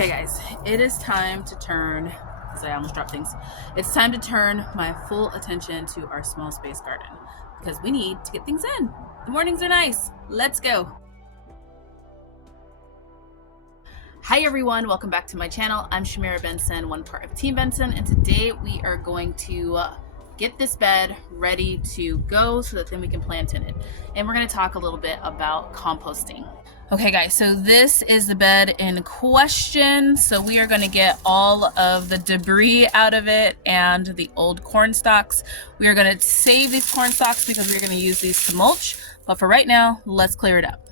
Okay guys, it is time to turn, because I almost dropped things. It's time to turn my full attention to our small space garden because we need to get things in. The mornings are nice. Let's go. Hi everyone, welcome back to my channel. I'm Shamira Benson, one part of Team Benson, and today we are going to get this bed ready to go so that then we can plant in it. And we're going to talk a little bit about composting. Okay guys, so this is the bed in question. So we are going to get all of the debris out of it and the old corn stalks. We are going to save these corn stalks because we're going to use these to mulch. But for right now, let's clear it up.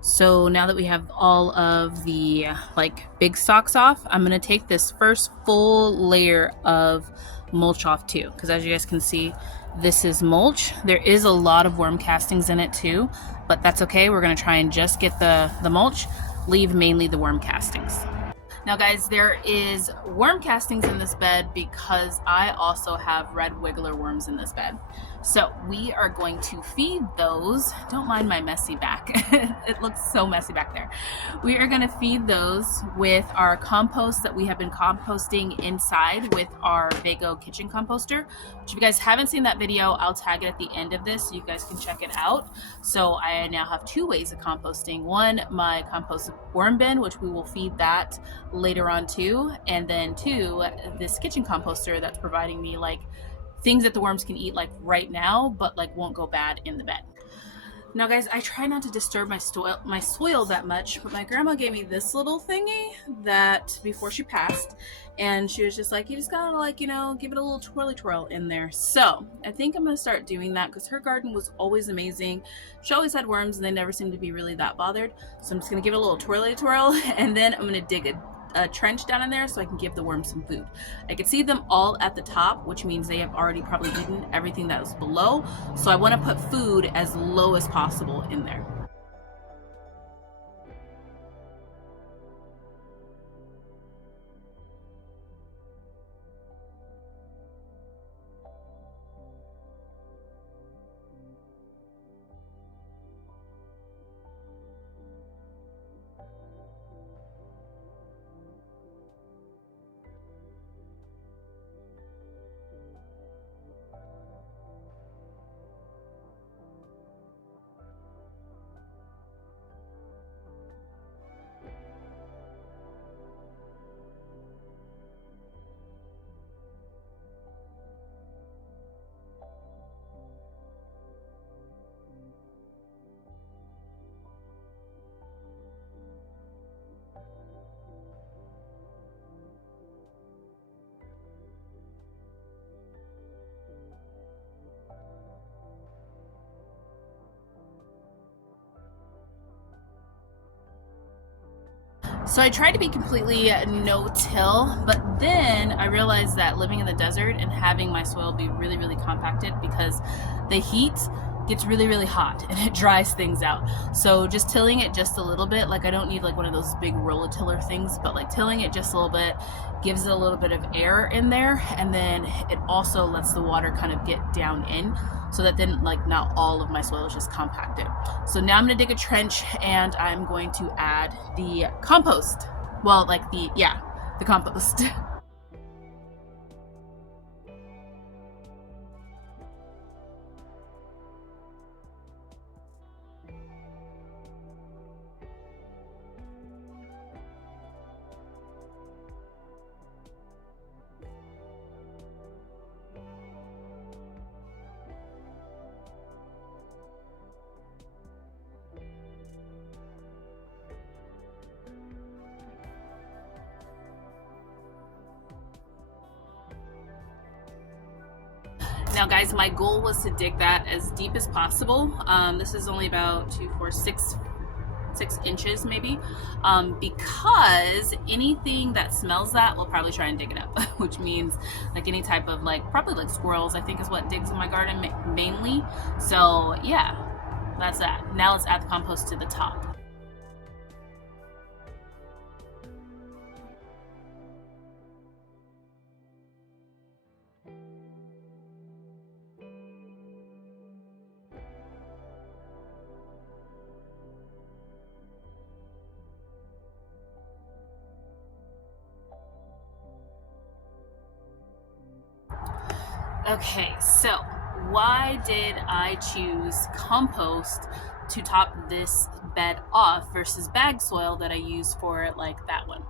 So now that we have all of the big stalks off, I'm going to take this first full layer of mulch off too, because as you guys can see, this is mulch. There is a lot of worm castings in it too, but that's okay. We're going to try and just get the mulch, leave mainly the worm castings. Now guys, there is worm castings in this bed because I also have red wiggler worms in this bed. So we are going to feed those. Don't mind my messy back. It looks so messy back there. We are going to feed those with our compost that we have been composting inside with our Vego kitchen composter. Which if you guys haven't seen that video, I'll tag it at the end of this so you guys can check it out. So I now have two ways of composting. One, my compost worm bin, which we will feed that later on too. And then two, this kitchen composter that's providing me things that the worms can eat right now, but won't go bad in the bed. Now guys, I try not to disturb my soil that much, but my grandma gave me this little thingy that before she passed, and she was just like, you just gotta give it a little twirly twirl in there. So I think I'm gonna start doing that because her garden was always amazing. She always had worms and they never seemed to be really that bothered. So I'm just gonna give it a little twirly twirl, and then I'm gonna dig a trench down in there so I can give the worms some food. I can see them all at the top, which means they have already probably eaten everything that was below. So I want to put food as low as possible in there. So I tried to be completely no-till, but then I realized that living in the desert and having my soil be really, really compacted because the heat gets really, really hot and it dries things out. So just tilling it just a little bit, I don't need one of those big rototiller things, but tilling it just a little bit gives it a little bit of air in there, and then it also lets the water kind of get down in so that then not all of my soil is just compacted. So now I'm gonna dig a trench and I'm going to add the compost. Well, the compost. Now guys, my goal was to dig that as deep as possible. This is only about 2, 4, 6 6 inches maybe, because anything that smells that will probably try and dig it up, which means like any type of like, probably like squirrels, I think is what digs in my garden mainly. So yeah, that's that. Now let's add the compost to the top. Okay, so why did I choose compost to top this bed off versus bag soil that I use for like that one?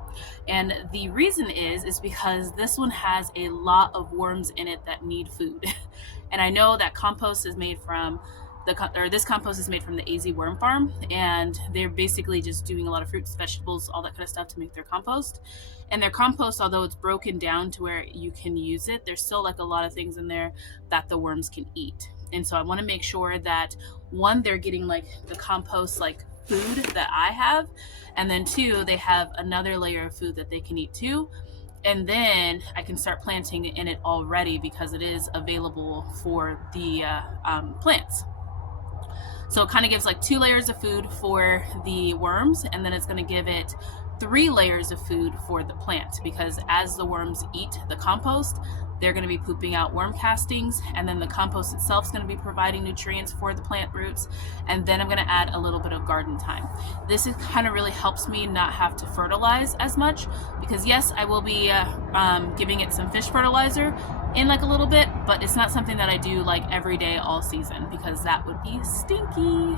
And the reason is because this one has a lot of worms in it that need food. And I know that compost is made from this compost is made from the AZ Worm Farm, and they're basically just doing a lot of fruits, vegetables, all that kind of stuff to make their compost. And their compost, although it's broken down to where you can use it, there's still like a lot of things in there that the worms can eat. And so I want to make sure that one, they're getting like the compost like food that I have, and then two, they have another layer of food that they can eat too. And then I can start planting in it already because it is available for the plants. So it kind of gives like 2 layers of food for the worms, and then it's going to give it 3 layers of food for the plant, because as the worms eat the compost, they're going to be pooping out worm castings, and then the compost itself is going to be providing nutrients for the plant roots. And then I'm going to add a little bit of garden thyme. This is kind of really helps me not have to fertilize as much, because yes, I will be giving it some fish fertilizer in like a little bit, but it's not something that I do like every day all season, because that would be stinky.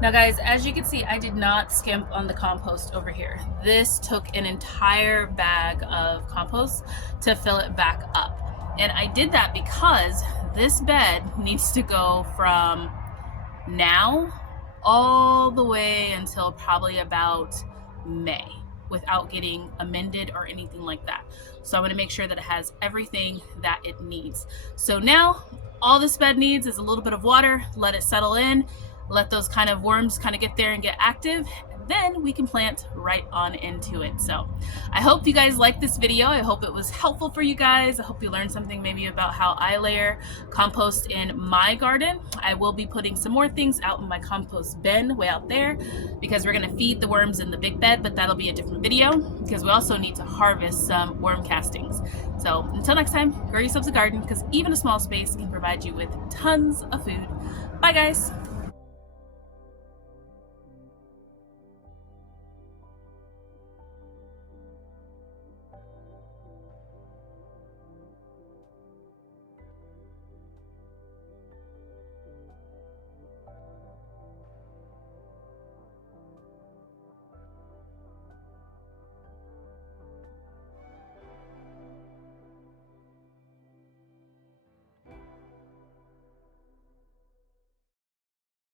Now guys, as you can see, I did not skimp on the compost over here. This took an entire bag of compost to fill it back up. And I did that because this bed needs to go from now all the way until probably about May without getting amended or anything like that. So I want to make sure that it has everything that it needs. So now all this bed needs is a little bit of water, let it settle in, let those kind of worms kind of get there and get active, then we can plant right on into it. So I hope you guys liked this video. I hope it was helpful for you guys. I hope you learned something maybe about how I layer compost in my garden. I will be putting some more things out in my compost bin way out there, because we're going to feed the worms in the big bed, but that'll be a different video because we also need to harvest some worm castings. So until next time, grow yourselves a garden, because even a small space can provide you with tons of food. Bye guys.